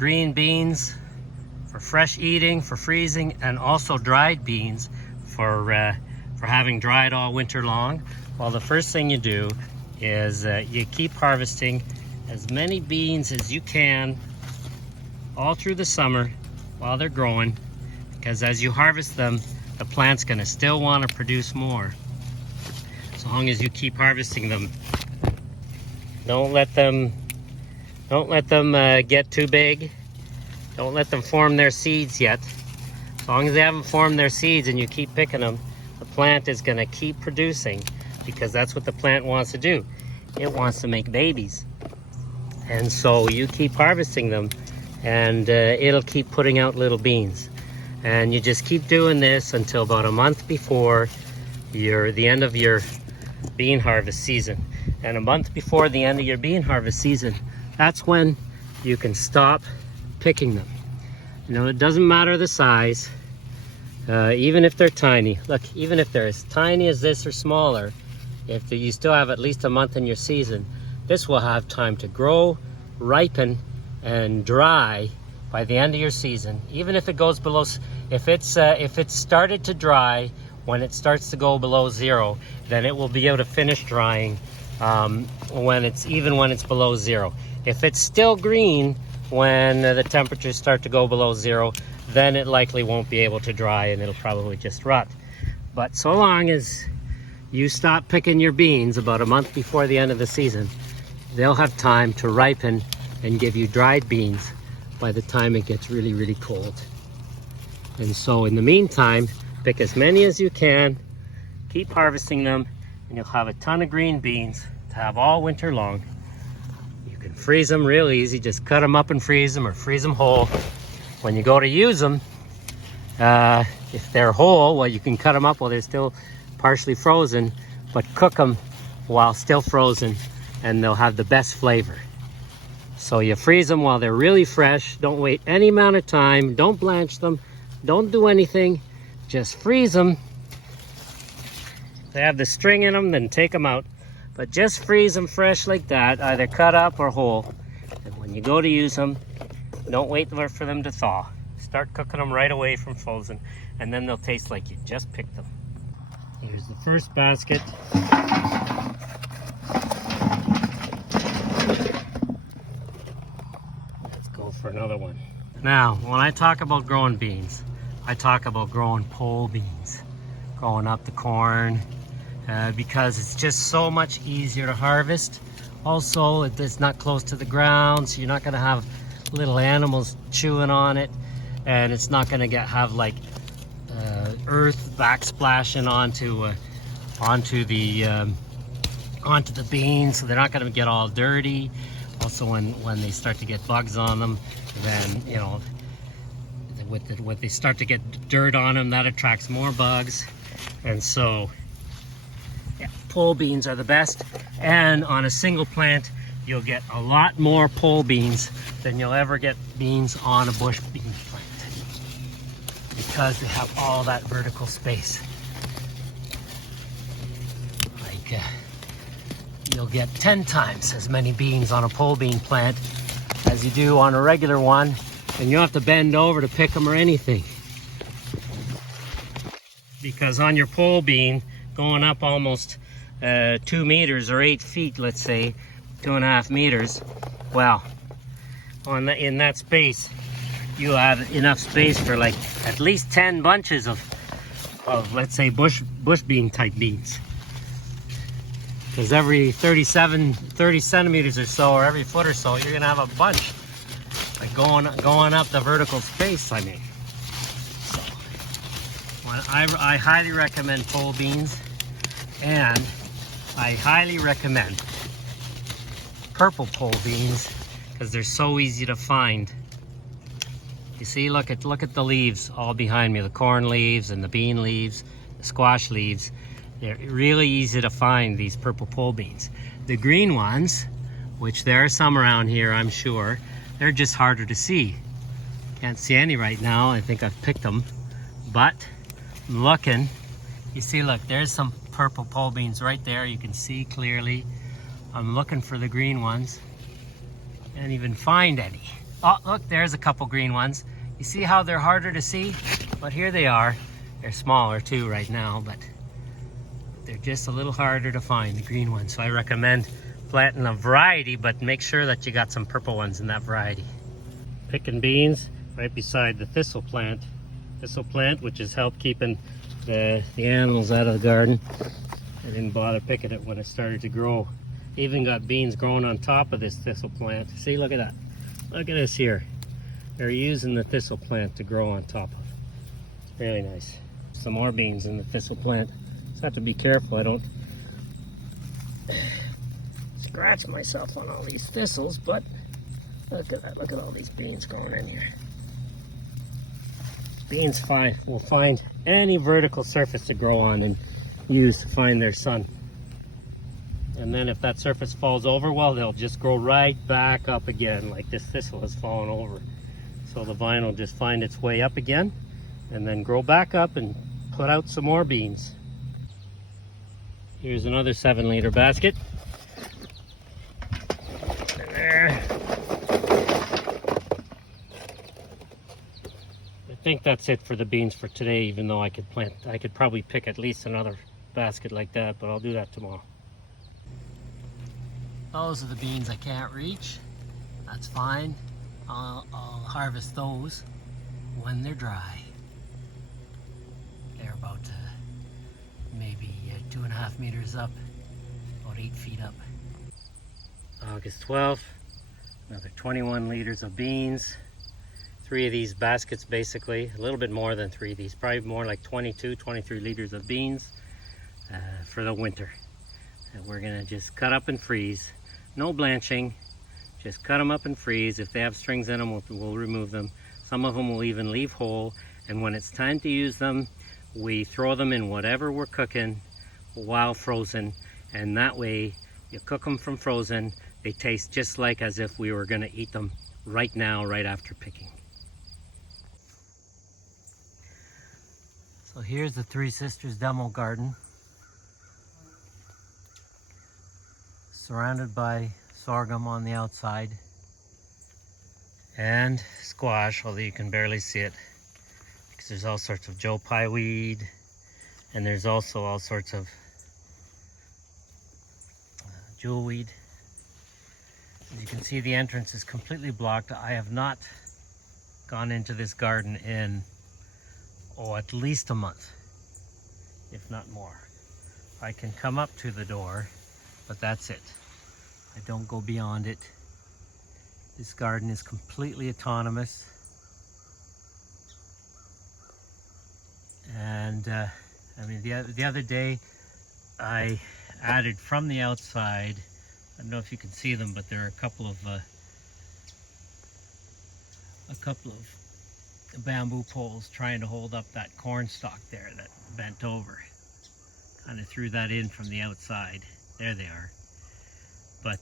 green beans for fresh eating, for freezing, and also dried beans for having dried all winter long. Well, the first thing you do is you keep harvesting as many beans as you can all through the summer while they're growing, because as you harvest them, the plant's going to still want to produce more. As long as you keep harvesting them, don't let them get too big. Don't let them form their seeds yet. As long as they haven't formed their seeds and you keep picking them, the plant is going to keep producing, because that's what the plant wants to do. It wants to make babies. And so you keep harvesting them, and it'll keep putting out little beans. And you just keep doing this until about a month before the end of your bean harvest season. And a month before the end of your bean harvest season, that's when you can stop picking them. You know, it doesn't matter the size, even if they're tiny. Look, even if they're as tiny as this or smaller, if you still have at least a month in your season, this will have time to grow, ripen, and dry by the end of your season. Even if it goes below, if it's started to dry when it starts to go below 0, then it will be able to finish drying when it's below 0. If it's still green when the temperatures start to go below 0, then it likely won't be able to dry and it'll probably just rot. But so long as you stop picking your beans about a month before the end of the season, they'll have time to ripen and give you dried beans by the time it gets really, really cold. And so in the meantime, pick as many as you can, keep harvesting them, and you'll have a ton of green beans to have all winter long. You can freeze them real easy. Just cut them up and freeze them, or freeze them whole. When you go to use them, if they're whole, well, you can cut them up while they're still partially frozen, but cook them while still frozen, and they'll have the best flavor. So you freeze them while they're really fresh. Don't wait any amount of time. Don't blanch them. Don't do anything. Just freeze them. If they have the string in them, then take them out. But just freeze them fresh like that, either cut up or whole. And when you go to use them, don't wait for them to thaw. Start cooking them right away from frozen, and then they'll taste like you just picked them. Here's the first basket. Let's go for another one. Now, when I talk about growing beans, I talk about growing pole beans, growing up the corn, because it's just so much easier to harvest. Also, it's not close to the ground, so you're not going to have little animals chewing on it, and it's not going to have like earth backsplashing onto the beans, so they're not going to get all dirty. Also, when they start to get bugs on them, then you know, when they start to get dirt on them, that attracts more bugs. And so yeah, pole beans are the best, and on a single plant you'll get a lot more pole beans than you'll ever get beans on a bush bean plant, because they have all that vertical space. Like you'll get 10 times as many beans on a pole bean plant as you do on a regular one, and you don't have to bend over to pick them or anything. Because on your pole bean, going up almost 2 meters or 8 feet, let's say, 2.5 meters, well, in that space, you have enough space for like at least 10 bunches of let's say bush bean type beans. Because every 30 centimeters or so, or every foot or so, you're gonna have a bunch like going up the vertical space. I mean, so I highly recommend pole beans, and I highly recommend purple pole beans because they're so easy to find. You see, look at the leaves all behind me, the corn leaves and the bean leaves, the squash leaves. They're really easy to find, these purple pole beans. The green ones, which there are some around here, I'm sure, they're just harder to see. Can't see any right now. I think I've picked them, but I'm looking. You see, look, there's some purple pole beans right there. You can see clearly. I'm looking for the green ones. Can't even find any. Oh, look, there's a couple green ones. You see how they're harder to see? But here they are. They're smaller too right now, but they're just a little harder to find, the green ones. So I recommend planting a variety, but make sure that you got some purple ones in that variety. Picking beans right beside the thistle plant. Thistle plant, which has helped keeping the animals out of the garden. I didn't bother picking it when it started to grow. Even got beans growing on top of this thistle plant. See, look at that. Look at this here. They're using the thistle plant to grow on top of. It's really nice. Some more beans in the thistle plant. Just have to be careful I don't scratch myself on all these thistles, but look at that. Look at all these beans growing in here. Beans will find any vertical surface to grow on and use to find their sun. And then if that surface falls over, well, they'll just grow right back up again, like this thistle has fallen over. So the vine will just find its way up again and then grow back up and put out some more beans. Here's another 7-liter basket. There. I think that's it for the beans for today, even though I could probably pick at least another basket like that, but I'll do that tomorrow. Those are the beans I can't reach. That's fine. I'll harvest those when they're dry. They're about maybe 2.5 meters up, about 8 feet up. August 12th, another 21 liters of beans. 3 of these baskets, basically, a little bit more than 3 of these, probably more like 22, 23 liters of beans for the winter. And we're gonna just cut up and freeze. No blanching, just cut them up and freeze. If they have strings in them, we'll remove them. Some of them will even leave whole, and when it's time to use them, we throw them in whatever we're cooking while frozen, and that way you cook them from frozen, they taste just like as if we were gonna eat them right now, right after picking. So here's the Three Sisters demo garden. Surrounded by sorghum on the outside and squash, although you can barely see it because there's all sorts of Joe Pye weed, and there's also all sorts of jewel weed. As you can see, the entrance is completely blocked. I have not gone into this garden in at least a month, if not more. I can come up to the door, but that's it. I don't go beyond it. This garden is completely autonomous. And I mean, the other day I added from the outside, I don't know if you can see them, but there are a couple of bamboo poles trying to hold up that corn stalk there that bent over. Kind of threw that in from the outside. There they are. But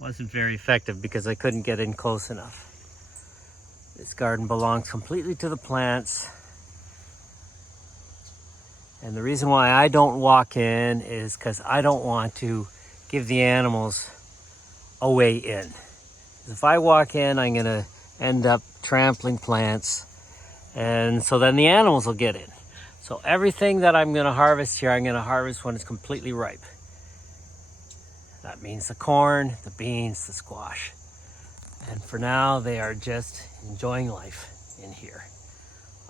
wasn't very effective because I couldn't get in close enough. This garden belongs completely to the plants. And the reason why I don't walk in is because I don't want to give the animals a way in. If I walk in, I'm gonna end up trampling plants, and so then the animals will get in. So everything that I'm gonna harvest here, I'm gonna harvest when it's completely ripe. That means the corn, the beans, the squash. And for now, they are just enjoying life in here.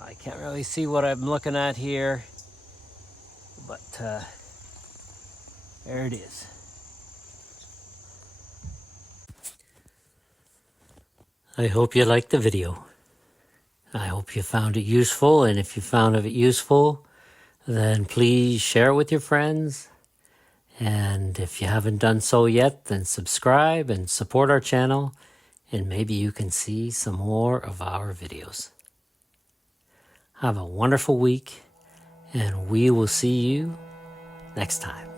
I can't really see what I'm looking at here, but there it is. I hope you liked the video. I hope you found it useful, and if you found it useful, then please share it with your friends. And if you haven't done so yet, then subscribe and support our channel, and maybe you can see some more of our videos. Have a wonderful week, and we will see you next time.